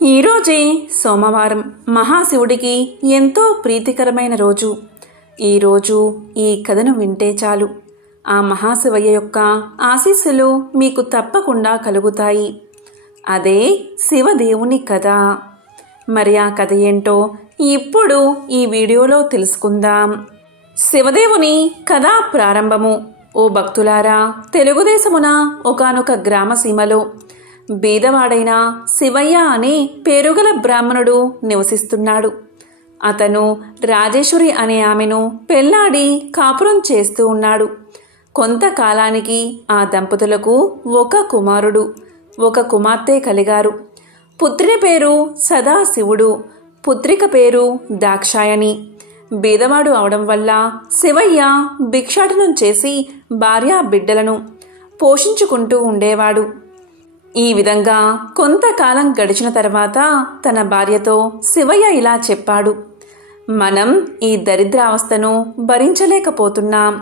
ఈరోజే సోమవారం మహాశివుడికి ఎంతో ప్రీతికరమైన రోజు. ఈరోజు ఈ కథను వింటే చాలు ఆ మహాశివయ్య యొక్క ఆశీస్సులు మీకు తప్పకుండా కలుగుతాయి. అదే శివదేవుని కథ. మరి ఆ కథ ఏంటో ఇప్పుడు ఈ వీడియోలో తెలుసుకుందాం. శివదేవుని కథా ప్రారంభము. ఓ భక్తులారా, తెలుగుదేశమున ఒకానొక గ్రామసీమలో బీదవాడైన శివయ్య అనే పేరుగల బ్రాహ్మణుడు నివసిస్తున్నాడు. అతను రాజేశ్వరి అనే ఆమెను పెళ్లాడి కాపురం చేస్తూ ఉన్నాడు. కొంతకాలానికి ఆ దంపతులకు ఒక కుమారుడు, ఒక కుమార్తె కలిగారు. పుత్రుని పేరు సదాశివుడు, పుత్రిక పేరు దాక్షాయణి. బీదవాడు అవడం వల్ల శివయ్య భిక్షాటనం చేసి భార్యా బిడ్డలను పోషించుకుంటూ ఉండేవాడు. ఈ విధంగా కొంతకాలం గడిచిన తర్వాత తన భార్యతో శివయ్య ఇలా చెప్పాడు: మనం ఈ దరిద్రావస్థను భరించలేకపోతున్నాం.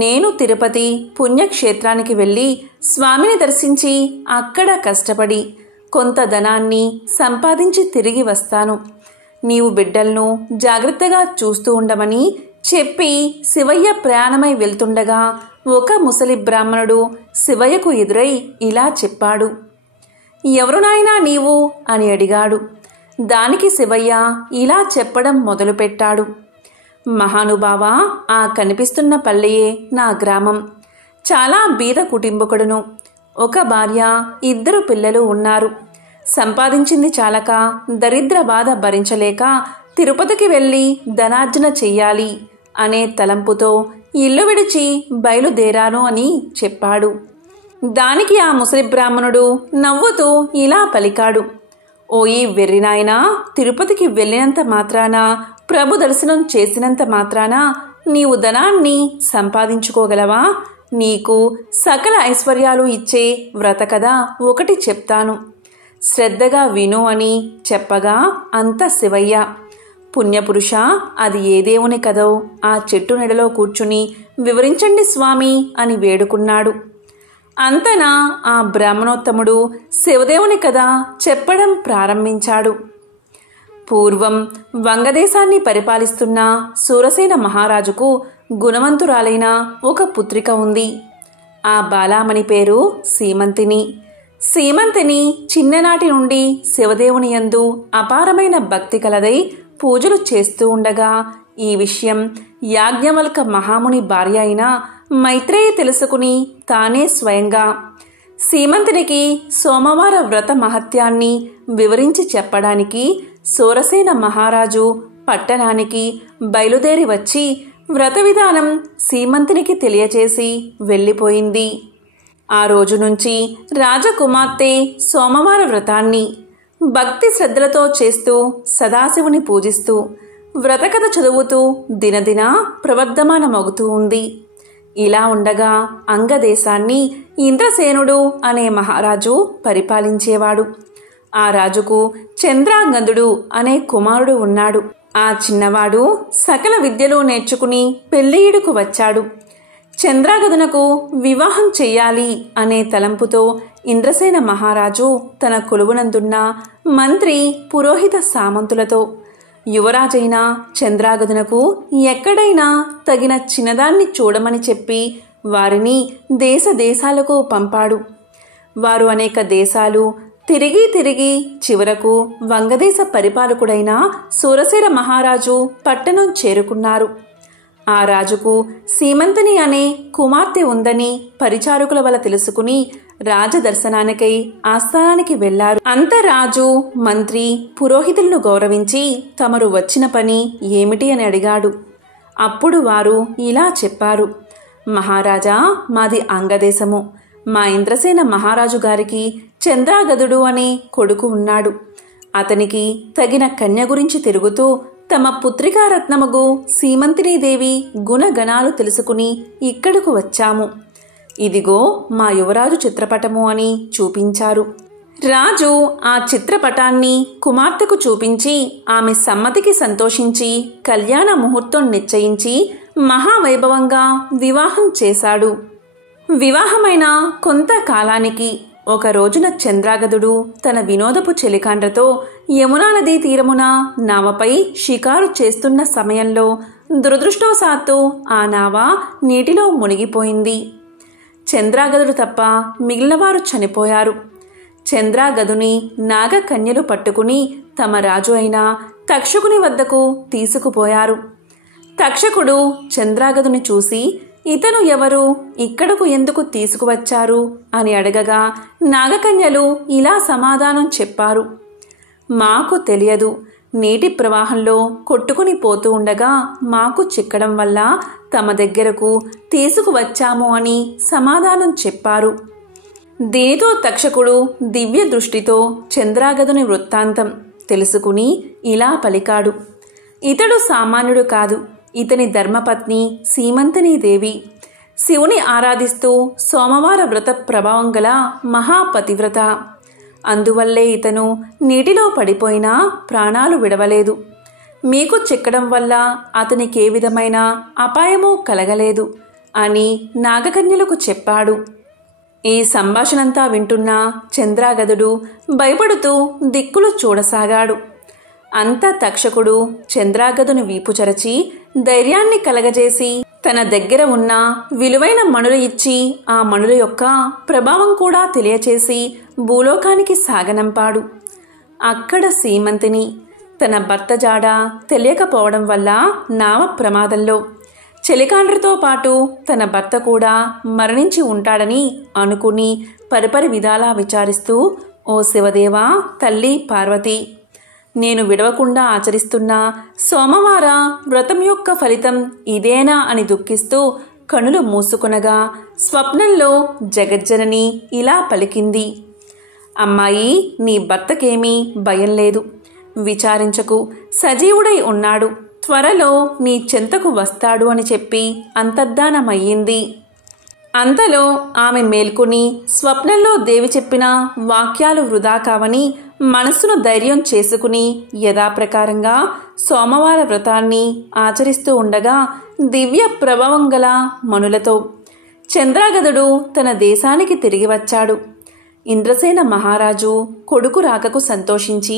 నేను తిరుపతి పుణ్యక్షేత్రానికి వెళ్ళి స్వామిని దర్శించి అక్కడ కష్టపడి కొంత ధనాన్ని సంపాదించి తిరిగి వస్తాను. నీవు బిడ్డలను జాగ్రత్తగా చూస్తూ ఉండమని చెప్పి శివయ్య ప్రయాణమై వెళ్తుండగా ఒక ముసలి బ్రాహ్మణుడు శివయ్యకు ఎదురై ఇలా చెప్పాడు: ఎవరు నాయనా నీవు అని అడిగాడు. దానికి శివయ్య ఇలా చెప్పడం మొదలుపెట్టాడు: మహానుభావ, ఆ కనిపిస్తున్న పల్లెయే నా గ్రామం. చాలా బీద కుటుంబకుడును. ఒక భార్య, 2 పిల్లలు ఉన్నారు. సంపాదించింది చాలక దరిద్ర బాధ భరించలేక తిరుపతికి వెళ్ళి ధనార్జన చెయ్యాలి అనే తలంపుతో ఇల్లు విడిచి బయలుదేరాను అని చెప్పాడు. దానికి ఆ ముసలి బ్రాహ్మణుడు నవ్వుతూ ఇలా పలికాడు: ఓయి వెర్రినాయనా, తిరుపతికి వెళ్ళినంత మాత్రాన, ప్రభు దర్శనం చేసినంత మాత్రాన నీవు ధనాన్ని సంపాదించుకోగలవా? నీకు సకల ఐశ్వర్యాలు ఇచ్చే వ్రత కథ ఒకటి చెప్తాను, శ్రద్ధగా విను అని చెప్పగా అంత శివయ్య, పుణ్యపురుష, అది ఏ దేవుని కథో ఆ చెట్టు నెడలో కూర్చుని వివరించండి స్వామి అని వేడుకున్నాడు. అంతనా ఆ బ్రాహ్మణోత్తముడు శివదేవుని కథ చెప్పడం ప్రారంభించాడు. పూర్వం వంగదేశాన్ని పరిపాలిస్తున్న సూరసేన మహారాజుకు గుణవంతురాలైన ఒక పుత్రిక ఉంది. ఆ బాలామణి పేరు సీమంతిని. సీమంతిని చిన్ననాటి నుండి శివదేవుని యందు అపారమైన భక్తి కలదై పూజలు చేస్తూ ఉండగా ఈ విషయం యాజ్ఞవల్క మహాముని భార్య అయిన మైత్రేయి తెలుసుకుని తానే స్వయంగా సీమంతునికి సోమవార వ్రత మహత్యాన్ని వివరించి చెప్పడానికి సూరసేన మహారాజు పట్టణానికి బయలుదేరి వచ్చి వ్రత విధానం సీమంతునికి తెలియచేసి వెళ్ళిపోయింది. ఆ రోజు నుంచి రాజకుమార్తె సోమవార వ్రతాన్ని భక్తి శ్రద్ధలతో చేస్తూ సదాశివుని పూజిస్తూ వ్రతకథ చదువుతూ దినదిన ప్రవర్ధమానమవుతూ ఉంది. ఇలా ఉండగా అంగదేశాన్ని ఇంద్రసేనుడు అనే మహారాజు పరిపాలించేవాడు. ఆ రాజుకు చంద్రాంగదుడు అనే కుమారుడు ఉన్నాడు. ఆ చిన్నవాడు సకల విద్యలు నేర్చుకుని పెళ్ళియుడుకు వచ్చాడు. చంద్రాగదునకు వివాహం చెయ్యాలి అనే తలంపుతో ఇంద్రసేన మహారాజు తన కొలువునందున్న మంత్రి పురోహిత సామంతులతో యువరాజైన చంద్రాగదునకు ఎక్కడైనా తగిన చిన్నదాన్ని చూడమని చెప్పి వారిని దేశ దేశాలకు పంపాడు. వారు అనేక దేశాలు తిరిగి తిరిగి చివరకు వంగదేశ పరిపాలకుడైన సూరసేన మహారాజు పట్టణం చేరుకున్నారు. ఆ రాజుకు సీమంతిని అనే కుమార్తె ఉందని పరిచారకుల వల్ల తెలుసుకుని రాజదర్శనానికై ఆస్థానానికి వెళ్లారు. అంత రాజు మంత్రి పురోహితులను గౌరవించి తమరు వచ్చిన పని ఏమిటి అని అడిగాడు. అప్పుడు వారు ఇలా చెప్పారు: మహారాజా, మాది అంగదేశము. మా ఇంద్రసేన మహారాజు గారికి చంద్రాగదుడు అనే కొడుకు ఉన్నాడు. అతనికి తగిన కన్య గురించి తిరుగుతూ తమ పుత్రికారత్నముగు సీమంతినీదేవి గుణగణాలు తెలుసుకుని ఇక్కడకు వచ్చాము. ఇదిగో మా యువరాజు చిత్రపటము అని చూపించారు. రాజు ఆ చిత్రపటాన్ని కుమార్తెకు చూపించి ఆమె సమ్మతికి సంతోషించి కళ్యాణ ముహూర్తం నిశ్చయించి మహావైభవంగా వివాహం చేశాడు. వివాహమైన కొంతకాలానికి ఒక రోజున చంద్రాగదుడు తన వినోదపు చెలికాండ్రతో యమునా నదీ తీరమున నావపై షికారు చేస్తున్న సమయంలో దురదృష్టవశాత్తు ఆ నావ నీటిలో మునిగిపోయింది. చంద్రాగదుడు తప్ప మిగిలినవారు చనిపోయారు. చంద్రాగదుని నాగకన్యలు పట్టుకుని తమ రాజు అయిన తక్షకుని వద్దకు తీసుకుపోయారు. తక్షకుడు చంద్రాగదుని చూసి, ఇతను ఎవరు, ఇక్కడకు ఎందుకు తీసుకువచ్చారు అని అడగగా నాగకన్యలు ఇలా సమాధానం చెప్పారు. మాకు తెలియదు, నీటి ప్రవాహంలో కొట్టుకుని పోతూ ఉండగా మాకు చిక్కడం వల్ల తమ దగ్గరకు తీసుకువచ్చాము అని సమాధానం చెప్పారు. దీనితో తక్షకుడు దివ్య దృష్టితో చంద్రాగదుని వృత్తాంతం తెలుసుకుని ఇలా పలికాడు. ఇతడు సామాన్యుడు కాదు. ఇతని ధర్మపత్ని సీమంతినీదేవి శివుని ఆరాధిస్తూ సోమవార వ్రత ప్రభావం గల మహాపతివ్రత. అందువల్లే ఇతను నీటిలో పడిపోయినా ప్రాణాలు విడవలేదు. మీకు చిక్కడం వల్ల అతనికి ఏ విధమైన అపాయమూ కలగలేదు అని నాగకన్యలకు చెప్పాడు. ఈ సంభాషణంతా వింటున్న చంద్రాగదుడు భయపడుతూ దిక్కులు చూడసాగాడు. అంత తక్షకుడు చంద్రాగదుని వీపు చరచి ధైర్యాన్ని కలగజేసి తన దగ్గర ఉన్న విలువైన మణులు ఇచ్చి ఆ మణుల యొక్క ప్రభావం కూడా తెలియచేసి భూలోకానికి సాగనంపాడు. అక్కడ సీమంతిని తన భర్త జాడ తెలియకపోవడం వల్ల నావ ప్రమాదంలో చెలికాండ్రతో పాటు తన భర్త కూడా మరణించి ఉంటాడని అనుకుని పరిపరి విధాలా విచారిస్తూ, ఓ శివదేవా, తల్లి పార్వతి, నేను విడవకుండా ఆచరిస్తున్న సోమవార వ్రతం యొక్క ఫలితం ఇదేనా అని దుఃఖిస్తూ కనులు మూసుకొనగా స్వప్నంలో జగజ్జనని ఇలా పలికింది. అమ్మాయి, నీ భర్తకేమీ భయం లేదు. విచారించకు, సజీవుడై ఉన్నాడు. త్వరలో నీ చెంతకు వస్తాడు అని చెప్పి అంతర్ధానమయ్యింది. అంతలో ఆమె మేల్కొని స్వప్నంలో దేవి చెప్పిన వాక్యాలు వృధా కావని మనస్సును ధైర్యం చేసుకుని యథాప్రకారంగా సోమవార వ్రతాన్ని ఆచరిస్తూ ఉండగా దివ్య ప్రభావం గల మణులతో చంద్రాగదుడు తన దేశానికి తిరిగి వచ్చాడు. ఇంద్రసేన మహారాజు కొడుకు రాకకు సంతోషించి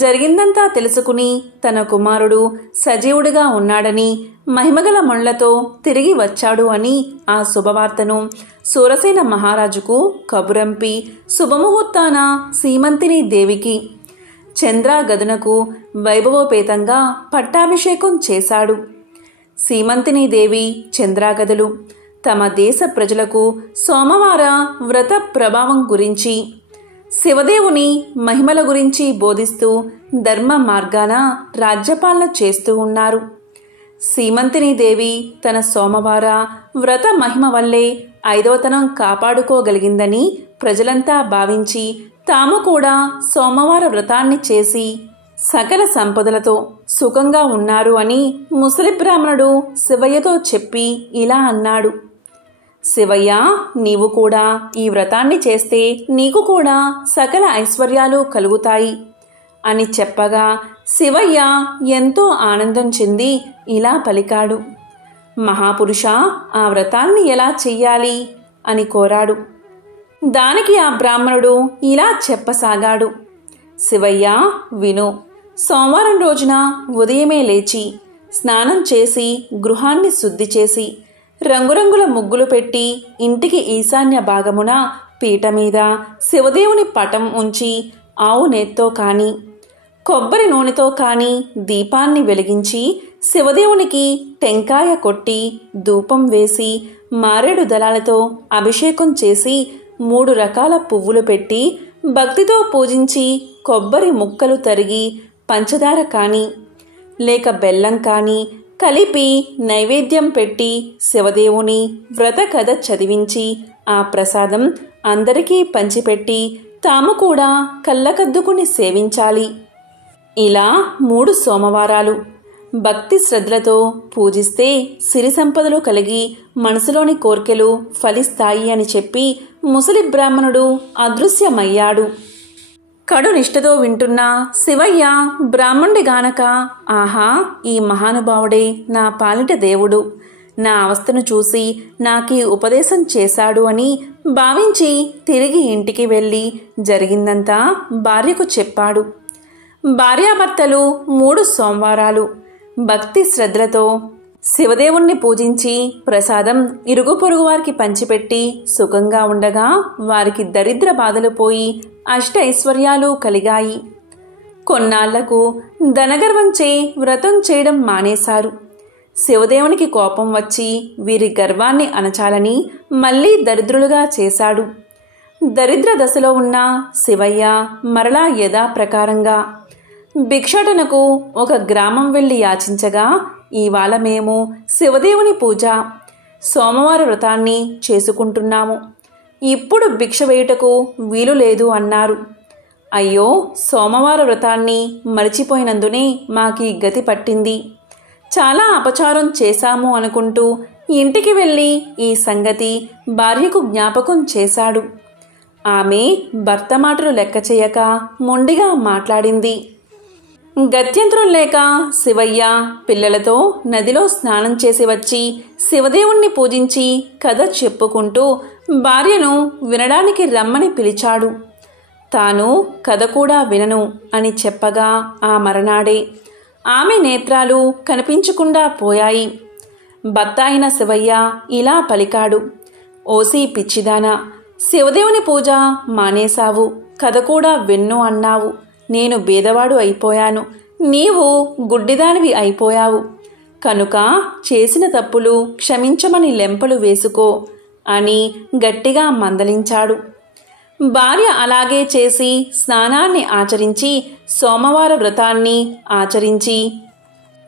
జరిగిందంతా తెలుసుకుని తన కుమారుడు సజీవుడిగా ఉన్నాడని మహిమగల మణులతో తిరిగి వచ్చాడు అని ఆ శుభవార్తను సూరసేన మహారాజుకు కబురంపి శుభముహూర్తాన సీమంతిని దేవికి చంద్రాగదునకు వైభవోపేతంగా పట్టాభిషేకం చేశాడు. సీమంతిని దేవి చంద్రాగదులు తమ దేశ ప్రజలకు సోమవార వ్రత ప్రభావం గురించి, శివదేవుని మహిమల గురించి బోధిస్తూ ధర్మ మార్గాన రాజ్యపాలన చేస్తూ ఉన్నారు. సీమంతిని దేవి తన సోమవార వ్రత మహిమ వల్లే ఐదవతనం కాపాడుకోగలిగిందని ప్రజలంతా భావించి తాము కూడా సోమవార వ్రతాన్ని చేసి సకల సంపదలతో సుఖంగా ఉన్నారు అని ముసలి బ్రాహ్మణుడు శివయ్యతో చెప్పి ఇలా అన్నాడు. శివయ్య, నీవు కూడా ఈ వ్రతాన్ని చేస్తే నీకు కూడా సకల ఐశ్వర్యాలు కలుగుతాయి అని చెప్పగా శివయ్య ఎంతో ఆనందం చెంది ఇలా పలికాడు. మహాపురుష, ఆ వ్రతాన్ని ఎలా చెయ్యాలి అని కోరాడు. దానికి ఆ బ్రాహ్మణుడు ఇలా చెప్పసాగాడు. శివయ్య, విను. సోమవారం రోజున ఉదయమే లేచి స్నానం చేసి గృహాన్ని శుద్ధి చేసి రంగురంగుల ముగ్గులు పెట్టి ఇంటికి ఈశాన్య భాగమున పీట మీద శివదేవుని పటం ఉంచి ఆవు నేత్తో కాని కొబ్బరి నూనెతో కాని దీపాన్ని వెలిగించి శివదేవునికి టెంకాయ కొట్టి ధూపం వేసి మారేడు దళాలతో అభిషేకం చేసి 3 రకాల పువ్వులు పెట్టి భక్తితో పూజించి కొబ్బరి ముక్కలు తరిగి పంచదార కాని లేక బెల్లం కాని కలిపి నైవేద్యం పెట్టి శివదేవుని వ్రత కథ చదివించి ఆ ప్రసాదం అందరికీ పంచిపెట్టి తాము కూడా కళ్ళకద్దుకుని సేవించాలి. ఇలా 3 సోమవారాలు భక్తి శ్రద్ధలతో పూజిస్తే సిరి సంపదలు కలిగి మనసులోని కోర్కెలు ఫలిస్తాయి అని చెప్పి ముసలి బ్రాహ్మణుడు అదృశ్యమయ్యాడు. కడు నిష్ఠతో వింటున్న శివయ్య బ్రాహ్మణుడి గానక, ఆహా, ఈ మహానుభావుడే నా పాలిట దేవుడు, నా అవస్థను చూసి నాకీ ఉపదేశం చేశాడు అని భావించి తిరిగి ఇంటికి వెళ్ళి జరిగిందంతా భార్యకు చెప్పాడు. భార్యాభర్తలు 3 సోమవారాలు భక్తి శ్రద్ధలతో శివదేవుణ్ణి పూజించి ప్రసాదం ఇరుగు పొరుగు వారికి పంచిపెట్టి సుఖంగా ఉండగా వారికి దరిద్ర బాధలు పోయి అష్ట ఐశ్వర్యాలు కలిగాయి. కొన్నాళ్లకు ధనగర్వంచే వ్రతం చేయడం మానేశారు. శివదేవునికి కోపం వచ్చి వీరి గర్వాన్ని అణచాలని మళ్లీ దరిద్రులుగా చేశాడు. దరిద్ర దశలో ఉన్న శివయ్య మరలా యథాప్రకారంగా భిక్షాటనకు ఒక గ్రామం వెళ్లి యాచించగా, ఇవాళ మేము శివదేవుని పూజ సోమవార వ్రతాన్ని చేసుకుంటున్నాము, ఇప్పుడు భిక్ష వేయుటకు వీలు లేదు అన్నారు. అయ్యో, సోమవార వ్రతాన్ని మరిచిపోయినందునే మాకీ గతి పట్టింది, చాలా అపచారం చేశాము అనుకుంటూ ఇంటికి వెళ్ళి ఈ సంగతి భార్యకు జ్ఞాపకం చేశాడు. ఆమె భర్త మాటలు లెక్క చేయక మొండిగా మాట్లాడింది. గత్యంతరం లేక శివయ్య పిల్లలతో నదిలో స్నానం చేసి వచ్చి శివదేవుణ్ణి పూజించి కథ చెప్పుకుంటూ భార్యను వినడానికి రమ్మని పిలిచాడు. తాను కథ కూడా వినను అని చెప్పగా ఆ మరనాడే ఆమె నేత్రాలు కనిపించకుండా పోయాయి. భర్త అయిన శివయ్య ఇలా పలికాడు. ఓసి పిచ్చిదానా, శివదేవుని పూజ మానేశావు, కథ కూడా విన్ను అన్నావు. నేను బీదవాడు అయిపోయాను, నీవు గుడ్డిదానివి అయిపోయావు. కనుక చేసిన తప్పులు క్షమించమని లెంపలు వేసుకో అని గట్టిగా మందలించాడు. భార్య అలాగే చేసి స్నానాన్ని ఆచరించి సోమవార వ్రతాన్ని ఆచరించి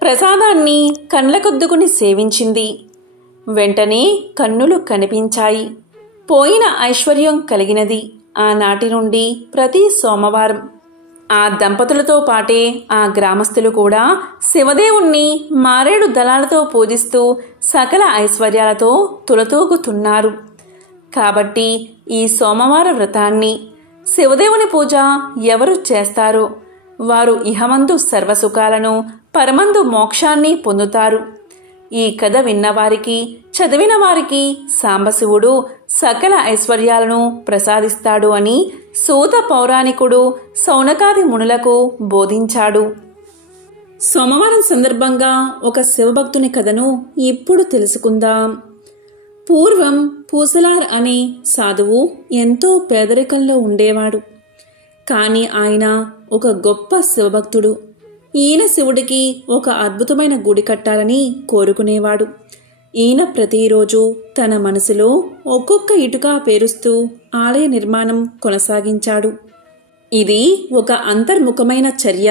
ప్రసాదాన్ని కండ్లకొద్దుకుని సేవించింది. వెంటనే కన్నులు కనిపించాయి. పోయిన ఐశ్వర్యం కలిగినది. ఆనాటి నుండి ప్రతి సోమవారం ఆ దంపతులతో పాటే ఆ గ్రామస్తులు కూడా శివదేవుణ్ణి మారేడు దళాలతో పూజిస్తూ సకల ఐశ్వర్యాలతో తులతూగుతున్నారు. కాబట్టి ఈ సోమవార వ్రతాన్ని, శివదేవుని పూజ ఎవరు చేస్తారో వారు ఇహమందు సర్వసుఖాలను, పరమందు మోక్షాన్ని పొందుతారు. ఈ కథ విన్నవారికి, చదివిన వారికి సాంబశివుడు సకల ఐశ్వర్యాలను ప్రసాదిస్తాడు అని సూత పౌరాణికుడు శౌనకాది మునులకు బోధించాడు. సోమవారం సందర్భంగా ఒక శివభక్తుని కథను ఇప్పుడు తెలుసుకుందాం. పూర్వం పూసలార్ అనే సాధువు ఎంతో పేదరికంలో ఉండేవాడు. కానీ ఆయన ఒక గొప్ప శివభక్తుడు. ఈయన శివుడికి ఒక అద్భుతమైన గుడి కట్టాలని కోరుకునేవాడు. ఈయన ప్రతిరోజు తన మనసులో ఒక్కొక్క ఇటుక పేరుస్తూ ఆలయ నిర్మాణం కొనసాగించాడు. ఇది ఒక అంతర్ముఖమైన చర్య.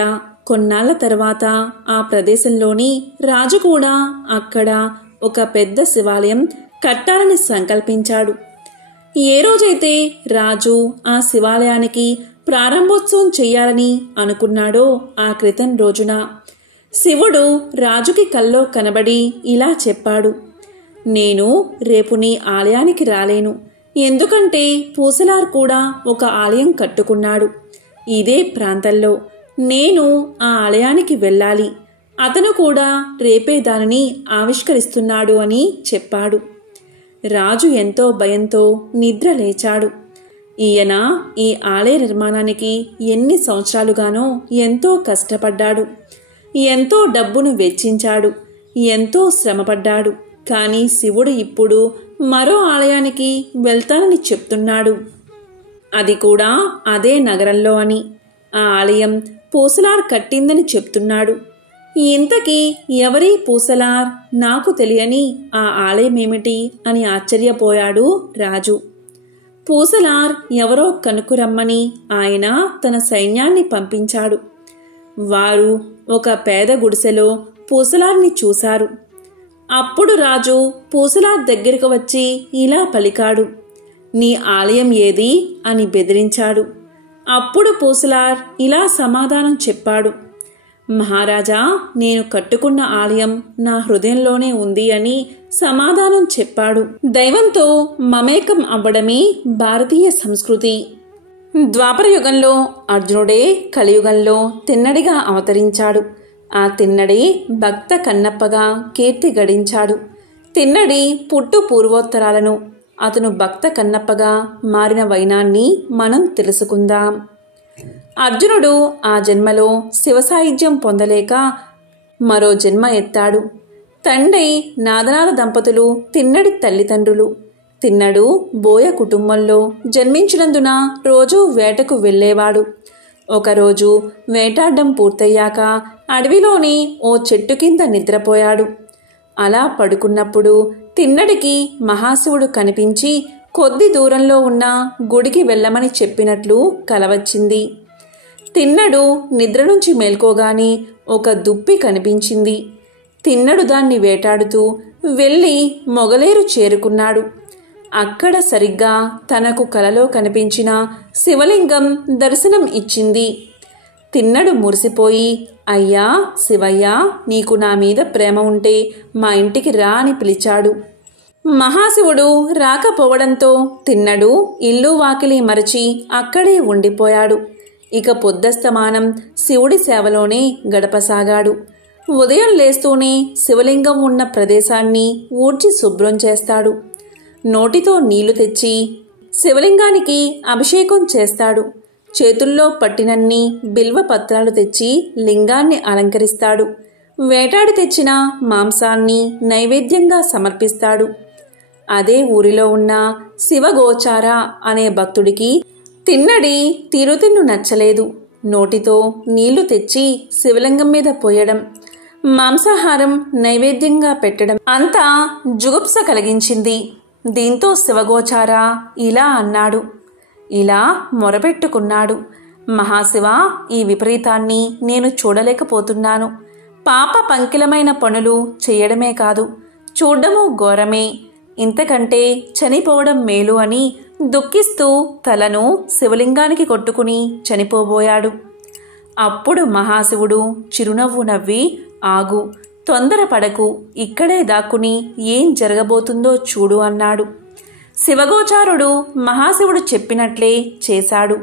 కొన్నాళ్ల తర్వాత ఆ ప్రదేశంలోని రాజు కూడా అక్కడ ఒక పెద్ద శివాలయం కట్టాలని సంకల్పించాడు. ఏ రోజైతే రాజు ఆ శివాలయానికి ప్రారంభోత్సవం చెయ్యాలని అనుకున్నాడో ఆ క్రితం రోజున శివుడు రాజుకి కల్లో కనబడి ఇలా చెప్పాడు. నేను రేపు నీ ఆలయానికి రాలేను, ఎందుకంటే పూసలార్ కూడా ఒక ఆలయం కట్టుకున్నాడు. ఇదే ప్రాంతంలో నేను ఆ ఆలయానికి వెళ్ళాలి. అతను కూడా రేపే దానిని ఆవిష్కరిస్తున్నాడు అని చెప్పాడు. రాజు ఎంతో భయంతో నిద్ర లేచాడు. ఈయన ఈ ఆలయ నిర్మాణానికి ఎన్ని సంవత్సరాలుగానో ఎంతో కష్టపడ్డాడు, ఎంతో డబ్బును వెచ్చించాడు, ఎంతో శ్రమపడ్డాడు. కానీ శివుడు ఇప్పుడు మరో ఆలయానికి వెళ్తానని చెప్తున్నాడు. అది కూడా అదే నగరంలో అని. ఆ ఆలయం పూసలార్ కట్టిందని చెప్తున్నాడు. ఇంతకీ ఎవరీ పూసలార్? నాకు తెలియని ఆ ఆలయమేమిటి అని ఆశ్చర్యపోయాడు రాజు. పూసలార్ ఎవరో కనుక్కురమ్మని ఆయన తన సైన్యాన్ని పంపించాడు. వారు ఒక పేద గుడిసెలో పూసలార్ని చూశారు. అప్పుడు రాజు పూసలార్ దగ్గరకు వచ్చి ఇలా పలికాడు. నీ ఆలయం ఏది అని బెదిరించాడు. అప్పుడు పూసలార్ ఇలా సమాధానం చెప్పాడు. మహారాజా, నేను కట్టుకున్న ఆలయం నా హృదయంలోనే ఉంది అని సమాధానం చెప్పాడు. దైవంతో మమేకం అవ్వడమే భారతీయ సంస్కృతి. ద్వాపర యుగంలో అర్జునుడే కలియుగంలో తిన్నడిగా అవతరించాడు. ఆ తిన్నడే భక్త కన్నప్పగా కీర్తి గడించాడు. తిన్నడి పుట్టు పూర్వోత్తరాలను, అతను భక్త కన్నప్పగా మారిన వైనాన్ని మనం తెలుసుకుందాం. అర్జునుడు ఆ జన్మలో శివసాయుధ్యం పొందలేక మరో జన్మ ఎత్తాడు. తండ్రి నాదనాల దంపతులు తిన్నడి తల్లిదండ్రులు. తిన్నడు బోయ కుటుంబంలో జన్మించినందున రోజూ వేటకు వెళ్ళేవాడు. ఒకరోజు వేటాడ్డం పూర్తయ్యాక అడవిలోని ఓ చెట్టు కింద నిద్రపోయాడు. అలా పడుకున్నప్పుడు తిన్నడికి మహాశివుడు కనిపించి కొద్ది దూరంలో ఉన్న గుడికి వెళ్ళమని చెప్పినట్లు కలవచ్చింది. తిన్నడు నిద్ర నుంచి మేల్కోగాని ఒక దుప్పి కనిపించింది. తిన్నడు దాన్ని వేటాడుతూ వెళ్ళి మొగలేరు చేరుకున్నాడు. అక్కడ సరిగ్గా తనకు కలలో కనిపించిన శివలింగం దర్శనం ఇచ్చింది. తిన్నడు మురిసిపోయి, అయ్యా శివయ్యా, నీకు నా మీద ప్రేమ ఉంటే మా ఇంటికి రా అని పిలిచాడు. మహాశివుడు రాకపోవడంతో తిన్నడు ఇల్లు వాకిలి మరచి అక్కడే ఉండిపోయాడు. ఇక పొద్దస్తమానం శివుడి సేవలోనే గడపసాగాడు. ఉదయం లేస్తూనే శివలింగం ఉన్న ప్రదేశాన్ని ఊడ్చి శుభ్రం చేస్తాడు. నోటితో నీళ్లు తెచ్చి శివలింగానికి అభిషేకం చేస్తాడు. చేతుల్లో పట్టినన్ని బిల్వ పత్రాలు తెచ్చి లింగాన్ని అలంకరిస్తాడు. వేటాడి తెచ్చిన మాంసాన్ని నైవేద్యంగా సమర్పిస్తాడు. అదే ఊరిలో ఉన్న శివగోచార అనే భక్తుడికి తిన్నడి తీరుతిన్ను నచ్చలేదు. నోటితో నీళ్లు తెచ్చి శివలింగం మీద పోయడం, మాంసాహారం నైవేద్యంగా పెట్టడం అంతా జుగుప్స కలిగించింది. దీంతో శివగోచార ఇలా అన్నాడు, ఇలా మొరపెట్టుకున్నాడు. మహాశివ, ఈ విపరీతాన్ని నేను చూడలేకపోతున్నాను. పాప పంకిలమైన పనులు చేయడమే కాదు, చూడ్డము ఘోరమే. ఇంతకంటే చనిపోవడం మేలు అని దుఃఖిస్తూ తలను శివలింగానికి కొట్టుకుని చనిపోబోయాడు. అప్పుడు మహాశివుడు చిరునవ్వు నవ్వి, ఆగు, తొందరపడకు, ఇక్కడే దాక్కుని ఏం జరగబోతుందో చూడు అన్నాడు. శివగోచారుడు మహాశివుడు చెప్పినట్లే చేశాడు.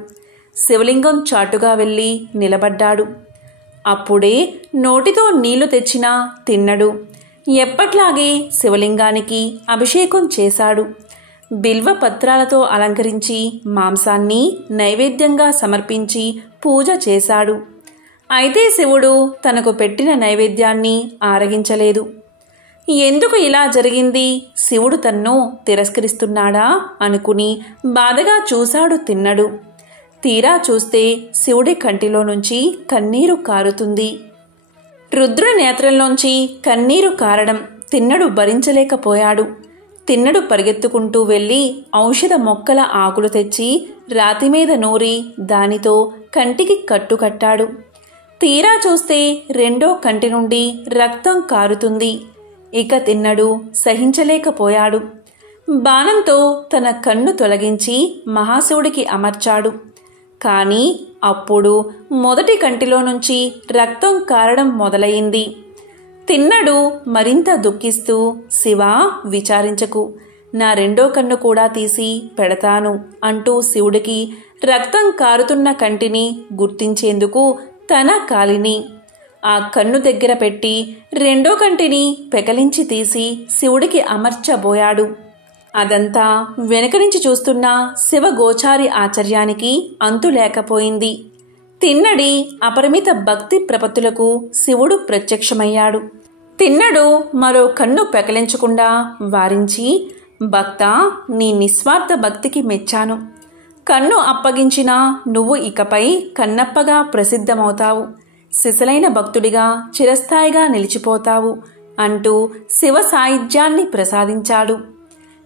శివలింగం చాటుగా వెళ్ళి నిలబడ్డాడు. అప్పుడే నోటితో నీళ్లు తెచ్చిన తిన్నడు ఎప్పట్లాగే శివలింగానికి అభిషేకం చేశాడు. బిల్వ పత్రాలతో అలంకరించి మాంసాన్ని నైవేద్యంగా సమర్పించి పూజ చేశాడు. అయితే శివుడు తనకు పెట్టిన నైవేద్యాన్ని ఆరగించలేదు. ఎందుకు ఇలా జరిగింది? శివుడు తన్ను తిరస్కరిస్తున్నాడా అనుకుని బాధగా చూశాడు తిన్నడు. తీరా చూస్తే శివుడి కంటిలో నుంచి కన్నీరు కారుతుంది. రుద్రుని నేత్రంలోంచి కన్నీరు కారడం తిన్నడు భరించలేకపోయాడు. తిన్నడు పరిగెత్తుకుంటూ వెళ్ళి ఔషధ మొక్కల ఆకులు తెచ్చి రాతిమీద నూరి దానితో కంటికి కట్టుకట్టాడు. తీరా చూస్తే రెండో కంటి నుండి రక్తం కారుతుంది. ఇక తిన్నడు సహించలేకపోయాడు. బాణంతో తన కన్ను తొలగించి మహాశివుడికి అమర్చాడు. కానీ అప్పుడు మొదటి కంటిలో నుంచి రక్తం కారడం మొదలయింది. తిన్నడు మరింత దుఃఖిస్తూ, శివా, విచారించకు, నా రెండో కన్ను కూడా తీసి పెడతాను అంటూ శివుడికి రక్తం కారుతున్న కంటిని గుర్తించేందుకు తన కాలిని ఆ కన్ను దగ్గర పెట్టి రెండో కంటిని పెకలించి తీసి శివుడికి అమర్చబోయాడు. అదంతా వెనక నుంచి చూస్తున్న శివగోచారి ఆశ్చర్యానికి అంతు లేకపోయింది. తిన్నడి అపరిమిత భక్తి ప్రపత్తులకు శివుడు ప్రత్యక్షమయ్యాడు. తిన్నడు మరో కన్ను పెకలించకుండా వారించి, భక్తా, నీ నిస్వార్థ భక్తికి మెచ్చాను. కన్ను అప్పగించినా నువ్వు ఇకపై కన్నప్పగా ప్రసిద్ధమవుతావు, సిసలైన భక్తుడిగా చిరస్థాయిగా నిలిచిపోతావు అంటూ శివ సాయుధ్యాన్ని ప్రసాదించాడు.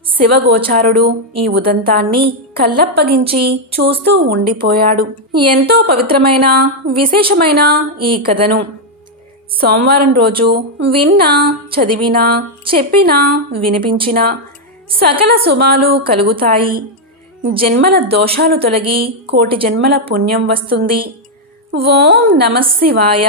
శివగోచారుడు ఈ ఉదంతాన్ని కళ్ళప్పగించి చూస్తూ ఉండిపోయాడు. ఎంతో పవిత్రమైన విశేషమైన ఈ కథను సోమవారం రోజు విన్నా, చదివినా, చెప్పినా, వినిపించినా సకల శుభాలు కలుగుతాయి. జన్మల దోషాలు తొలగి కోటి జన్మల పుణ్యం వస్తుంది. ఓం నమః శివాయ.